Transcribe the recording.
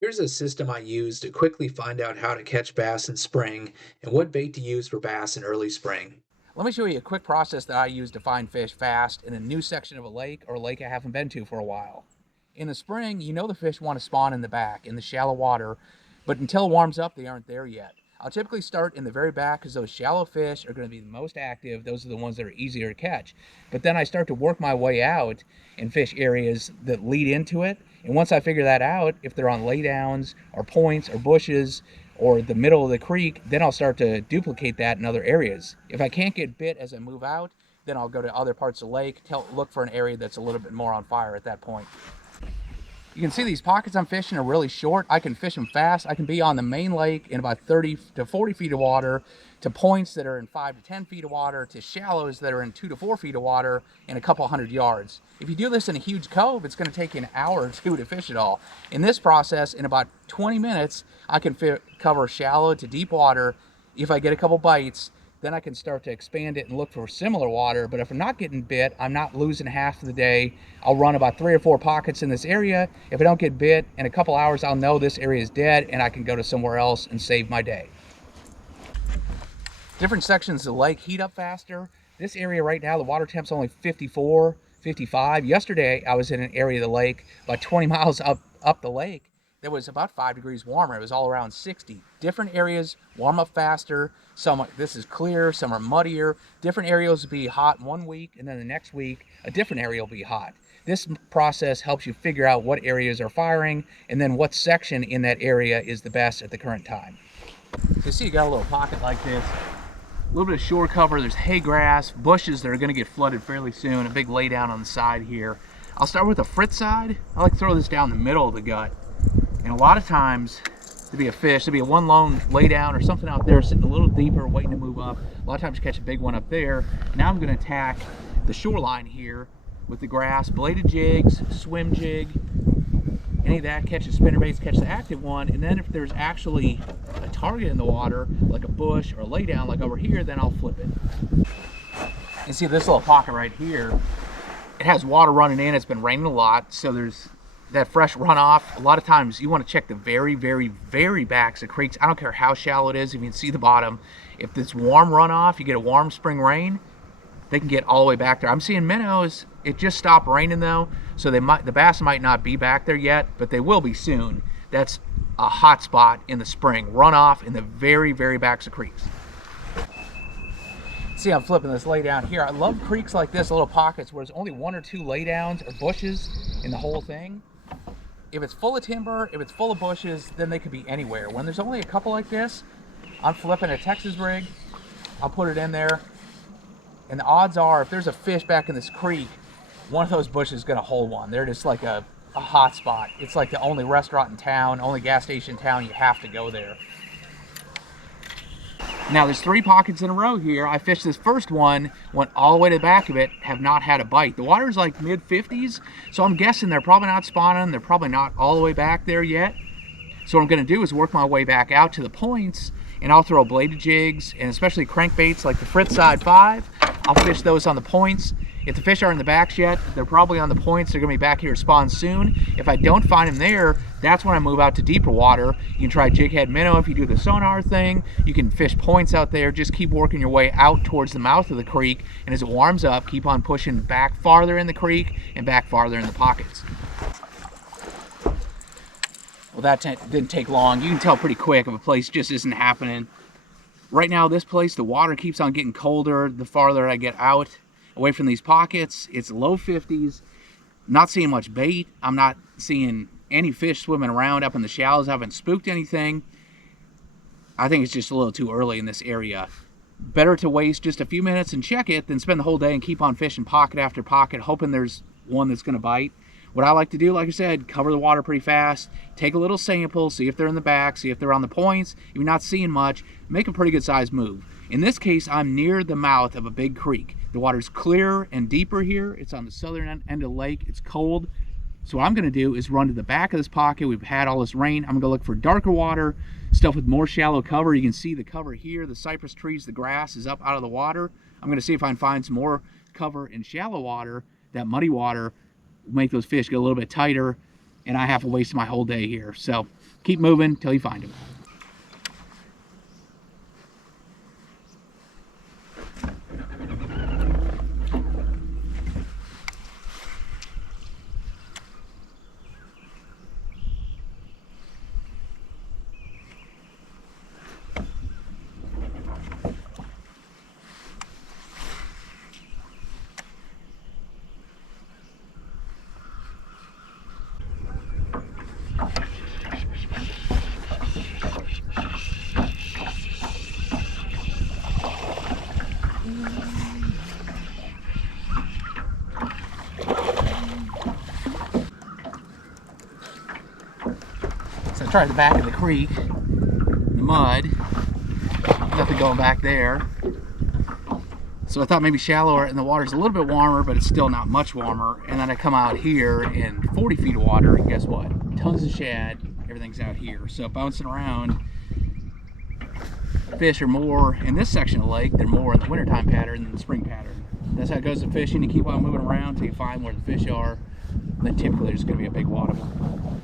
Here's a system I use to quickly find out how to catch bass in spring and what bait to use for bass in early spring. Let me show you a quick process that I use to find fish fast in a new section of a lake or a lake I haven't been to for a while. In the spring, you know the fish want to spawn in the back, in the shallow water, but until it warms up, they aren't there yet. I'll typically start in the very back because those shallow fish are going to be the most active. Those are the ones that are easier to catch. But then I start to work my way out in fish areas that lead into it. And once I figure that out, if they're on laydowns or points or bushes or the middle of the creek, then I'll start to duplicate that in other areas. If I can't get bit as I move out, then I'll go to other parts of the lake, look for an area that's a little bit more on fire at that point. You can see these pockets I'm fishing are really short. I can fish them fast. I can be on the main lake in about 30 to 40 feet of water, to points that are in 5 to 10 feet of water, to shallows that are in 2 to 4 feet of water in a couple hundred yards. If you do this in a huge cove, it's going to take you an hour or two to fish it all. In this process, in about 20 minutes, I can cover shallow to deep water. If I get a couple bites, then I can start to expand it and look for similar water. But if I'm not getting bit, I'm not losing half of the day. I'll run about 3 or 4 pockets in this area. If I don't get bit, in a couple hours, I'll know this area is dead and I can go to somewhere else and save my day. Different sections of the lake heat up faster. This area right now, the water temp's only 54, 55. Yesterday, I was in an area of the lake about 20 miles up the lake that was about 5 degrees warmer. It was all around 60. Different areas warm up faster. This is clear, some are muddier. Different areas will be hot 1 week, and then the next week, a different area will be hot. This process helps you figure out what areas are firing, and then what section in that area is the best at the current time. So you see you got a little pocket like this. A little bit of shore cover, there's hay grass, bushes that are gonna get flooded fairly soon, a big laydown on the side here. I'll start with the frit side. I like to throw this down the middle of the gut. And a lot of times, to be a fish, to be a one lone lay down or something out there sitting a little deeper, waiting to move up. A lot of times you catch a big one up there. Now I'm gonna attack the shoreline here with the grass, bladed jigs, swim jig, any of that, catch the spinnerbaits, catch the active one, and then if there's actually a target in the water, like a bush or a lay down like over here, then I'll flip it. You see this little pocket right here, it has water running in, it's been raining a lot, so there's that fresh runoff. A lot of times you want to check the very, very, very backs of creeks. I don't care how shallow it is, if you can see the bottom. If it's warm runoff, you get a warm spring rain, they can get all the way back there. I'm seeing minnows, it just stopped raining though, so the bass might not be back there yet, but they will be soon. That's a hot spot in the spring, runoff in the very, very backs of creeks. See, I'm flipping this lay down here. I love creeks like this, little pockets where there's only 1 or 2 laydowns or bushes in the whole thing. If it's full of timber, if it's full of bushes, then they could be anywhere. When there's only a couple like this, I'm flipping a Texas rig, I'll put it in there, and the odds are if there's a fish back in this creek, one of those bushes is gonna hold one. They're just like a hot spot. It's like the only restaurant in town, only gas station in town, you have to go there. Now there's 3 pockets in a row here. I fished this first one, went all the way to the back of it, have not had a bite. The water's like mid 50s, so I'm guessing they're probably not spawning. They're probably not all the way back there yet. So what I'm gonna do is work my way back out to the points, and I'll throw bladed jigs, and especially crankbaits like the Frit Side 5. I'll fish those on the points. If the fish aren't in the backs yet, they're probably on the points. They're gonna be back here to spawn soon. If I don't find them there, that's when I move out to deeper water. You can try jig head minnow if you do the sonar thing. You can fish points out there. Just keep working your way out towards the mouth of the creek, and as it warms up, keep on pushing back farther in the creek and back farther in the pockets. Well, that didn't take long. You can tell pretty quick if a place just isn't happening. Right now, this place, the water keeps on getting colder the farther I get out away from these pockets. It's low 50s. Not seeing much bait. I'm not seeing any fish swimming around up in the shallows. I haven't spooked anything. I think it's just a little too early in this area. Better to waste just a few minutes and check it than spend the whole day and keep on fishing pocket after pocket, hoping there's one that's going to bite. What I like to do, like I said, cover the water pretty fast, take a little sample, see if they're in the back, see if they're on the points. If you're not seeing much, make a pretty good sized move. In this case, I'm near the mouth of a big creek. The water's clearer and deeper here. It's on the southern end of the lake. It's cold. So what I'm gonna do is run to the back of this pocket. We've had all this rain. I'm gonna look for darker water, stuff with more shallow cover. You can see the cover here, the cypress trees, the grass is up out of the water. I'm gonna see if I can find some more cover in shallow water. That muddy water will make those fish get a little bit tighter, and I have to waste my whole day here. So Keep moving till you find them. So I tried the back of the creek, the mud, nothing going back there. So I thought maybe shallower and the water's a little bit warmer, but it's still not much warmer. And then I come out here in 40 feet of water, and guess what? Tons of shad, everything's out here. So bouncing around, fish are more in this section of the lake, they're more in the wintertime pattern than the spring pattern. That's how it goes to fishing. You keep on moving around until you find where the fish are. And then typically there's going to be a big waterfall.